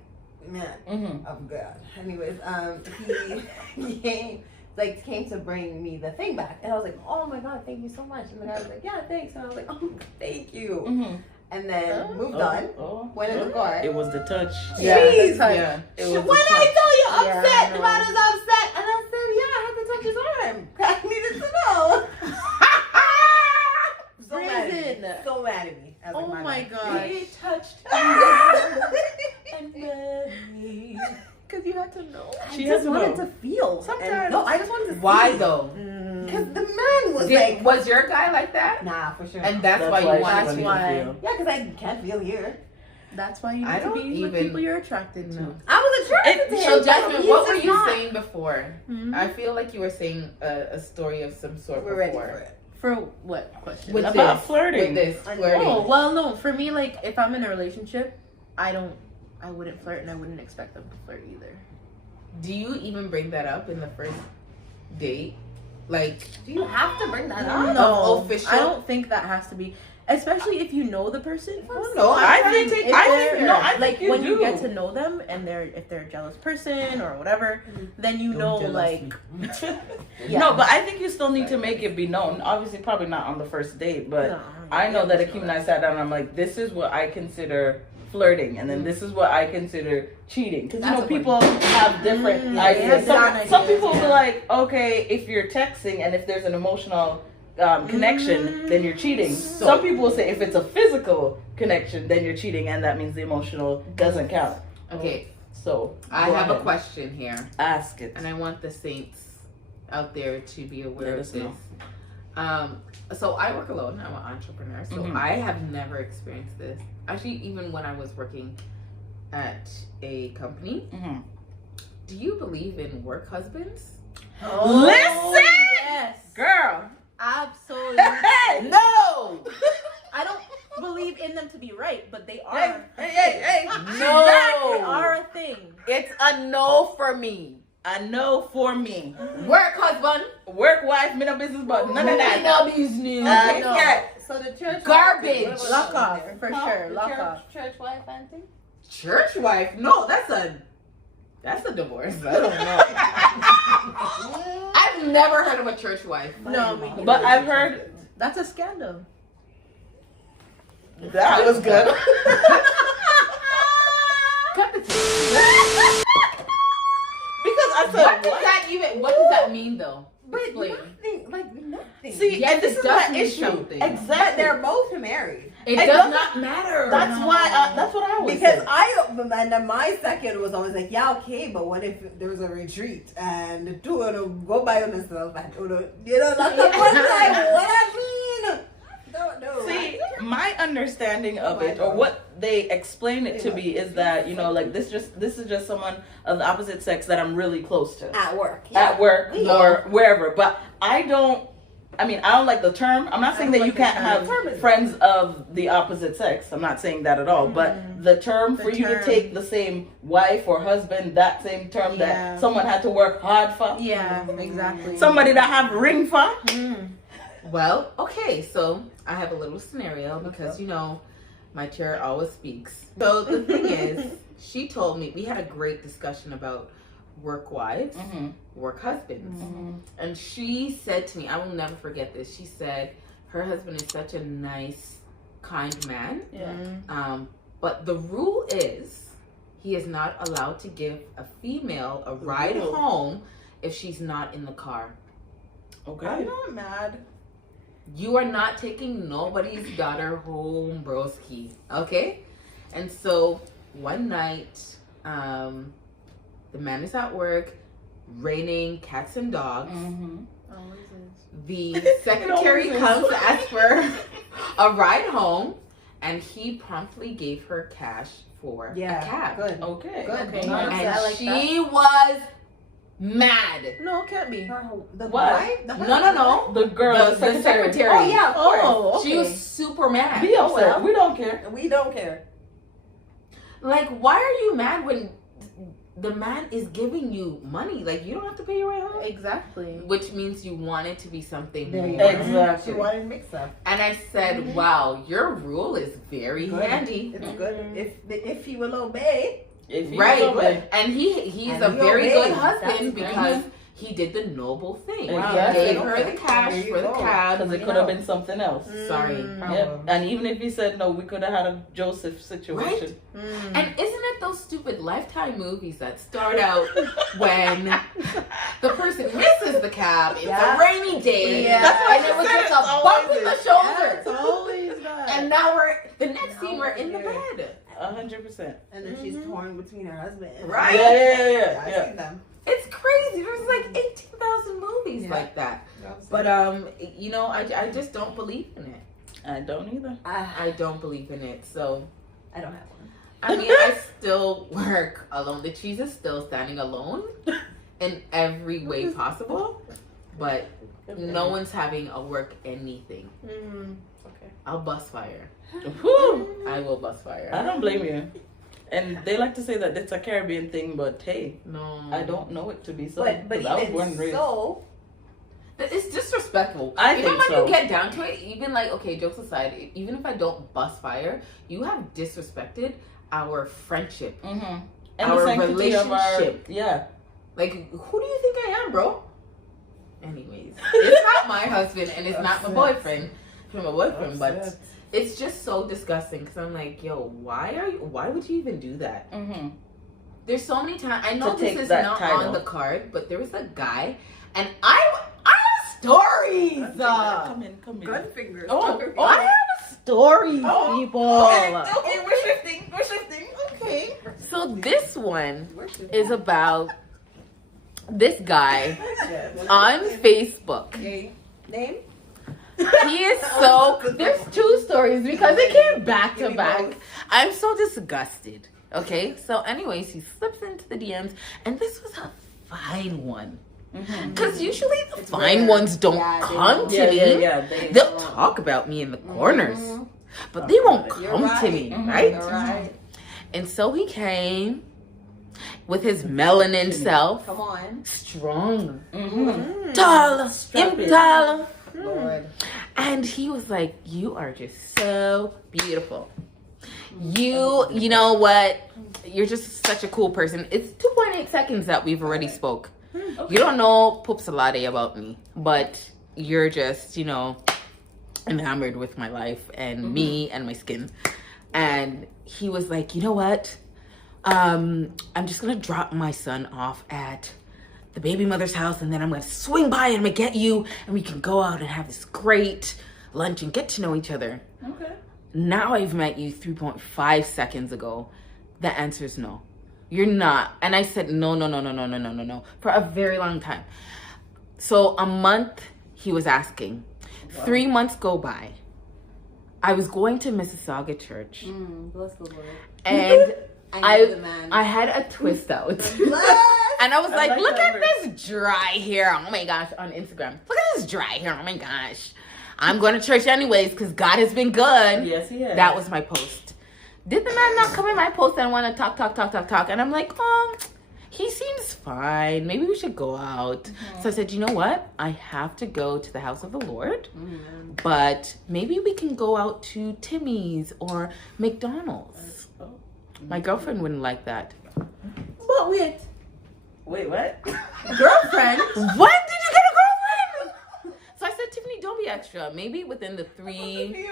man Mm-hmm. of God. Anyways, he came to bring me the thing back, and I was like, oh my God, thank you so much. And the guy was like, yeah, thanks. And I was like, oh, thank you. Mm-hmm. And then moved on. Oh. Went in the car. It was the touch. Yeah, Jeez. yeah. It When was I the tell you Yeah, upset, I the know. man was upset, and I said, yeah, I had to touch his arm. I needed to know. So mad at me. Prison. So mad at me. I was Oh like, my God. gosh. He touched And me. Because you had to know. She I has just to wanted know. to feel. Sometimes- And, no, I just wanted to see. Why though? Because the man was like, Was your guy like that? nah, for sure. And that's, That's why why you wanted That's to why. feel. yeah, because I can't feel here. That's why you I need to don't be with even- people you're attracted to. No. I was attracted It- to him. So but Jasmine, he's what were just you not. saying before? Mhm. I feel like you were saying a story of some sort We're ready before. for it. For what question? With About this, flirting. With this I know. flirting. Oh, well, no. For me, like, if I'm in a relationship, I wouldn't flirt and I wouldn't expect them to flirt either. Do you even bring that up in the first date? Like, Do you have to bring that up? No, official? I don't think that has to be. Especially if you know the person. no, I I'm think- trying to take If I they're- think- no, I think like you when you do. get to know them and if they're a jealous person or whatever, then you Don't know jealous like me. yeah. No, but I think you still need to make it be known. Obviously, probably not on the first date, but No, I know yeah, that for Akeem sure. and I sat down and I'm like, this is what I consider flirting, and then this is what I consider cheating. Because, you know, That's people have different yeah, ideas. they have Some, different some ideas, people will be yeah. like, okay, if you're texting and if there's an emotional connection, then you're cheating. Some people will say if it's a physical connection, then you're cheating, and that means the emotional doesn't count. Okay, So, I go have a ahead. question here, Ask it. and I want the saints out there to be aware Let of us this. know. So I work alone. I'm an entrepreneur, so Mhm. I have never experienced this. Actually, even when I was working at a company, Mhm. do you believe in work husbands? Listen! Yes, Girl. absolutely. Hey! No. believe in them to be right, but they are. Hey. No. They are a thing. It's a no for me. I know for me. Work husband. Work wife, me no business, but none of that. No business. No. Yeah. So the church Garbage. wife- what Lock about off, there? for Huh? sure. The Lock off. church wife auntie. Church wife? No, that's a divorce. I don't know. I've never heard of a church wife. No, me neither. But I've heard That's a scandal. that was good. Cut the tape. Because I What said, does that even? What does that mean, though? But Explain. nothing. See, Yes, and this it is does my mean issue. something. But Exactly. they're both married. It It does doesn't- not matter. That's why. That's what I was. Because and then my second was always like, yeah, okay, but what if there was a retreat and the two of them go by on themselves and that's the one time. What I mean? No. See, my understanding of it, or what they explain it to me, is that like this is just someone of the opposite sex that I'm really close to At work. at work We- or wherever. But I don't like the term. I'm not saying that you can't have friends of the opposite sex. I'm not saying that at all. But the term for you to term. take the same wife or husband, that same term Yeah. that someone had to work hard for, Yeah, exactly. somebody that have ring for. Well, okay, so I have a little scenario because my chair always speaks. So the thing is, she told me we had a great discussion about work wives, work husbands, and she said to me, I will never forget this. She said her husband is such a nice, kind man. Yeah. But the rule is he is not allowed to give a female a ride home if she's not in the car. Okay. I'm not mad. You are not taking nobody's daughter home, broski. Okay? And so one night, the man is at work, raining cats and dogs. The secretary comes to ask for a ride home, and he promptly gave her cash for a cab. Good. Okay. Good. Okay. And I like she was mad. No, it can't be. The What? wife? The No. The girl, The secretary. Oh yeah, of course. Oh, okay. She was super mad. Be upset. well. We don't care. We don't care. Like, why are you mad when the man is giving you money? Like, you don't have to pay your way home. Exactly. Which means you want it to be something There you more. go. Exactly. She wanted to mix up. And I said, wow, your rule is very Good. handy. It's good. If he will obey. If you Right. don't obey. And he's And a he very obeys. good husband That's because he did the noble thing. Exactly. He gave her the cash There you for the go. cab. Because it could have been something else. Sorry. Yep. And even if he said no, we could have had a Joseph situation. And isn't it those stupid Lifetime movies that start out when the person misses the cab, it's Yeah. a rainy day, Yeah. That's why and she it was said just it's a bump in the always- shoulder. It's always that. And now the next scene we're in the bed. 100%. And then she's torn between her husband. and- Right. Yeah. I've seen them. It's crazy. There's like 18,000 movies Yeah. like that. But I just don't believe in it. I don't either. I don't believe in it. So I don't have one. I mean, I still work alone. The cheese is still standing alone in every way possible. But no one's having a work anything. Okay. I'll bust fire. Whew. I will bust fire. I don't blame you. And they like to say that it's a Caribbean thing, but hey, No. I don't know it to be so. But 'cause I was born and even raised. so, It's disrespectful. I Even think when so. you get down to it, even like, okay, jokes aside, even if I don't bust fire, you have disrespected our friendship. Mm-hmm. And Our the sanctity of our relationship. yeah. Like, who do you think I am, bro? Anyways, it's not my husband and it's not my boyfriend. From my boyfriend, but it's just so disgusting because I'm like, yo, why would you even do that? Mm-hmm. There's so many times. I know To this take is that not title. on the card, but there was a guy, and I have stories. Come in. gun fingers. I have stories, people. Okay, we're shifting. Okay. So this one is about this guy on Facebook. Okay. Name? He is so. There's two stories because they came back to Give me back. both. I'm so disgusted. Okay, so anyways, he slips into the DMs, and this was a fine one. Because usually the fine rare. ones don't Yeah, they come don't. to me. Yeah. They'll talk about me in the corners. but they won't You're come to right. me, Mhm. right? All right. And so he came with his melanin self, Come on. strong, Mm-hmm. tall, Strapping. tall. Lord. And he was like, "You are just so beautiful. You know what? You're just such a cool person." It's 2.8 seconds that we've already spoke. Okay. You don't know Poops a lot about me, but you're just, enamored with my life and me and my skin. And he was like, "You know what? I'm just gonna drop my son off at the baby mother's house, and then I'm gonna swing by and I'm gonna get you, and we can go out and have this great lunch and get to know each other." Okay. Now I've met you 3.5 seconds ago. The answer is no. You're not. And I said no for a very long time. So a month he was asking. Wow. 3 months go by. I was going to Mississauga church, Bless the Lord. and I know the man. I had a twist out. Bless. And I was like, like look that at this dry hair. Oh my gosh, on Instagram. Look at this dry hair. Oh my gosh. I'm going to church anyways because God has been good. Yes, he has. That was my post. Did the man not come in my post and want to talk? And I'm like, he seems fine. Maybe we should go out. So I said, you know what? I have to go to the house of the Lord. But maybe we can go out to Timmy's or McDonald's. My girlfriend wouldn't like that. But wait, Wait, what? girlfriend? What? Did you get a girlfriend? So I said, Tiffany, don't be extra. Maybe within the 3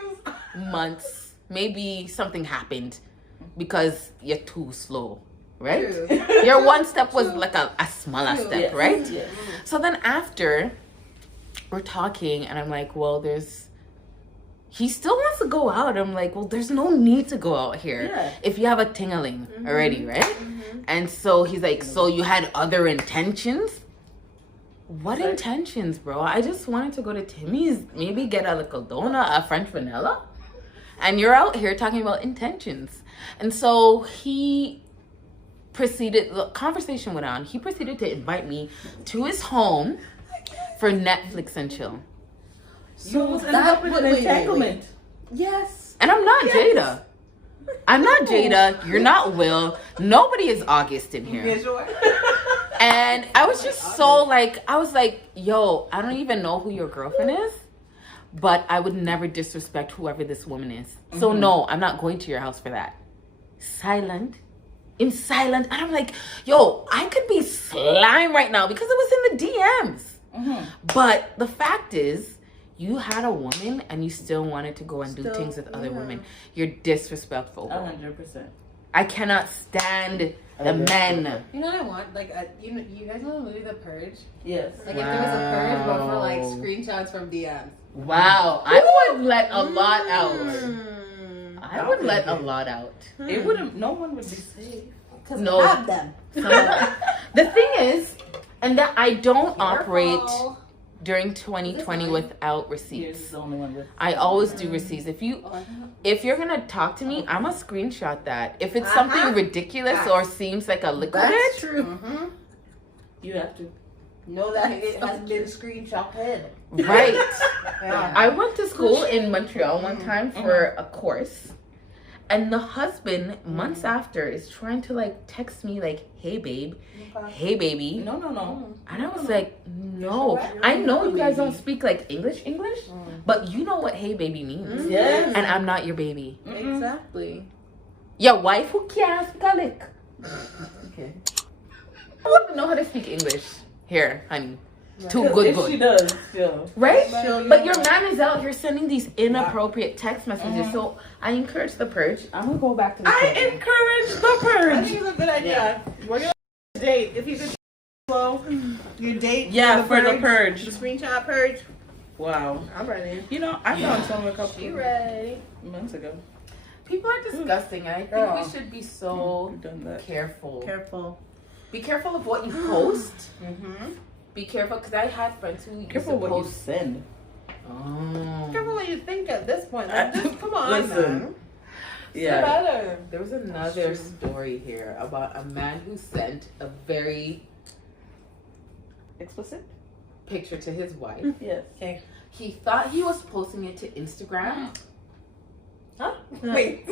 months, maybe something happened because you're too slow, right? True. Your one step was like a smaller True. step, Yes. right? Yes. So then after we're talking and I'm like, well, he still wants to go out. I'm like, well, there's no need to go out here Yeah. if you have a tingling already, right? And so he's like, so you had other intentions? What Like- intentions, bro? I just wanted to go to Timmy's, maybe get a little donut, a French vanilla. And you're out here talking about intentions. And so the conversation went on. He proceeded to invite me to his home for Netflix and chill. You almost ended that up with would- an wait, wait, wait. entanglement. Yes. And I'm not Jada. I'm not Jada. You're not Will. Nobody is August in here. Yeah, sure. And I was just so like, I was like, yo, I don't even know who your girlfriend is, but I would never disrespect whoever this woman is. So no, I'm not going to your house for that. Silent. And I'm like, yo, I could be slime right now because it was in the DMs. But the fact is, you had a woman and you still wanted to go and do things with other women. You're disrespectful. 100%. I cannot stand the men. You know what I want? Like, you guys know the movie The Purge? Yes. Like, if there was a purge, but for like Wow. screenshots from DMs. Wow, I would let a lot out. I That would would let be a good. lot out. It wouldn't. No one would be safe. Because No. we have them. The thing is, and that I don't operate Careful. during 2020 mine? without You're receipts. the only one with. I always do receipts. Oh, If you're gonna talk to me, I'ma screenshot that. If it's something ridiculous Facts. or seems like a liquid, That's true. Mm-hmm. You have to. Know that it has been screenshotted. right? Yeah. I went to school in Montreal one time for a course, and the husband months after is trying to like text me like, "Hey babe, hey baby," No, no, no. and I was like, "No, You're I know you guys baby. don't speak like English, but you know what 'hey baby' means, Yes. and I'm not your baby. Exactly. Your wife who can't speak a lick. Okay. I wouldn't know how to speak English. Here, honey, too If she good, does, yeah. right? She'll But know. your man is out here sending these inappropriate text messages. So I encourage the purge. I'm gonna go back to the I table. encourage the I purge. think it's a good idea. We're gonna date. If he's a slow, you date. Yeah, for the The purge. screenshot purge. Wow. I'm ready. You know, I found someone a couple She ready. months ago. People are disgusting. I think Girl. we should be so We've done that. careful. Careful. Be careful of what you post. Mm-hmm. Be careful, because I had friends who used Careful to what you post. send. Oh. Careful what you think at this point. Like, just, come on, Listen. man. Yeah. Better. There was another story here about a man who sent a very Explicit? picture to his wife. Yes. He thought he was posting it to Instagram, Wait.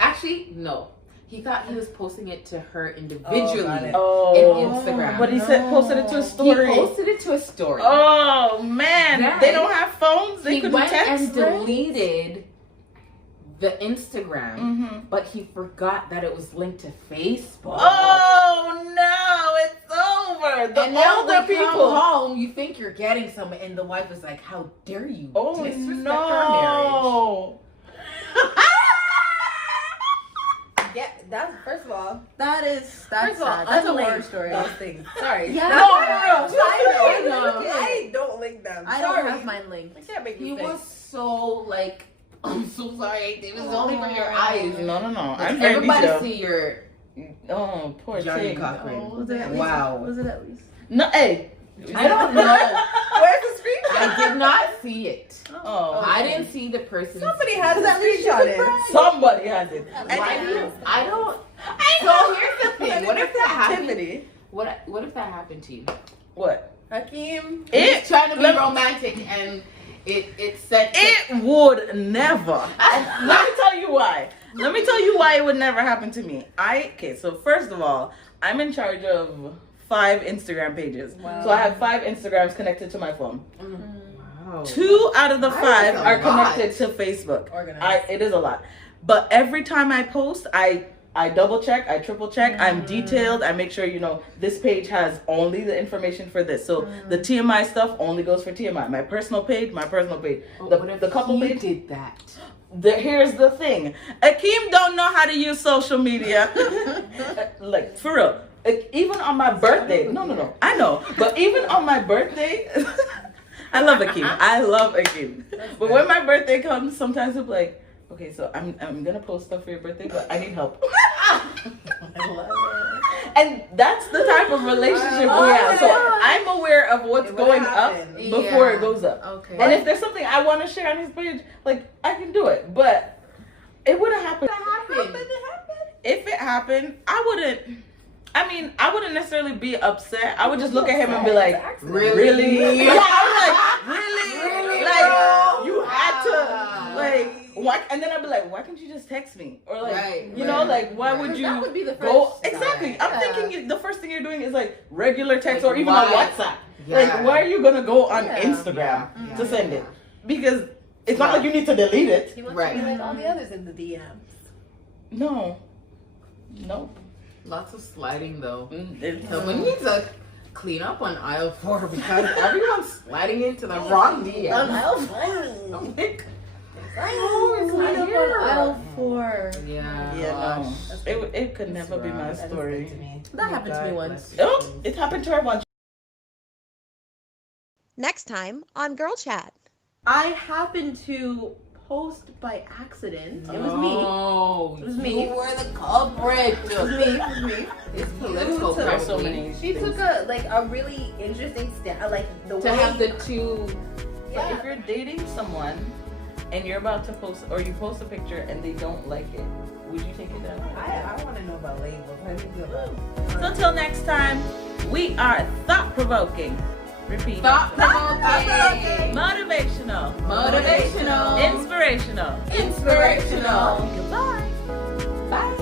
Actually, no. He was posting it to her individually got it. in Instagram. But he posted it to a story. He posted it to a story. Oh man, Then they don't have phones. They He couldn't went text. and deleted the Instagram, Mm-hmm. but he forgot that it was linked to Facebook. Oh no, it's over. The And now older they come people. home, you think you're getting someone, and the wife is like, "How dare you Oh disrespect our marriage?" no. Yeah, that's first of all. That's First of all, sad. That's a unlink horror story. Those things. Sorry. Yeah. No, I don't link them. I Sorry. don't have mine linked. I can't make He mistakes. was so like, "I'm so sorry. It was only for your eyes." No. Like, I'm very everybody detailed. see your Oh, poor Johnny thing. Cochran. Was it at least? Wow. Was it at least? No, hey. I don't know. Where's the screenshot? I did not see it. Oh, I didn't see the person. Somebody has that screenshot in. somebody has it. I don't. So here's the thing. What if that happened? Activity. What if that happened to you? What? Hakeem. It's trying to be let- romantic and it said It would never. And let me tell you why. Let me tell you why it would never happen to me. So first of all, I'm in charge of 5 Instagram pages. Wow. So I have 5 Instagrams connected to my phone. Wow. 2 out of the That 5 is a are lot. connected to Facebook. Organized. It is a lot. But every time I post, I double check, I triple check, I'm detailed, I make sure, this page has only the information for this. So the TMI stuff only goes for TMI. My personal page. What if The couple he page. did that? Here's the thing. Akeem don't know how to use social media. Like, for real. Even on my birthday. No. I know. But even on my birthday, I love Akeem. But when my birthday comes, sometimes he'll be like, okay, so I'm gonna post stuff for your birthday, but I need help. I love it. And that's the type of relationship we have. So I'm aware of what's It would going happen. up before it goes up. Okay. And if there's something I want to share on his page, like, I can do it. But it would have happened. If it happened, I wouldn't necessarily be upset. I would just look at him and be like, really? Yeah, I'm like, really? Like, you had to, like, why? And then I'd be like, why can't you just text me? Or like, like, why would you That would be the go? first Exactly. step. I'm thinking the first thing you're doing is like regular text or even on why? WhatsApp. Yeah. Like, why are you gonna go on Yeah. Instagram Yeah. to send it? Because it's not like you need to delete it. He wants Right. to be like all the others in the DMs. No. Nope. Lots of sliding though. It's- Someone needs to clean up on aisle 4 because everyone's sliding into the wrong DM. Clean up on aisle 4. Yeah. Yeah, no. gosh. It could never be my rough. story. That happened to me once. Oh, it happened to her once. Next time on Girl Chat. I happened to post by accident. It was me. Oh, It was me. You were the culprit. It was me. It's political. There's so probably. many. She took a really interesting step, like the To way have the two. But if you're dating someone and you're about to post, or you post a picture and they don't like it, would you take it down? I want to know about labels. How do you feel about it? So till next time, we are thought-provoking. Repeat. Thought-provoking. Motivational. Motivational. Inspirational. Inspirational. Goodbye. Bye.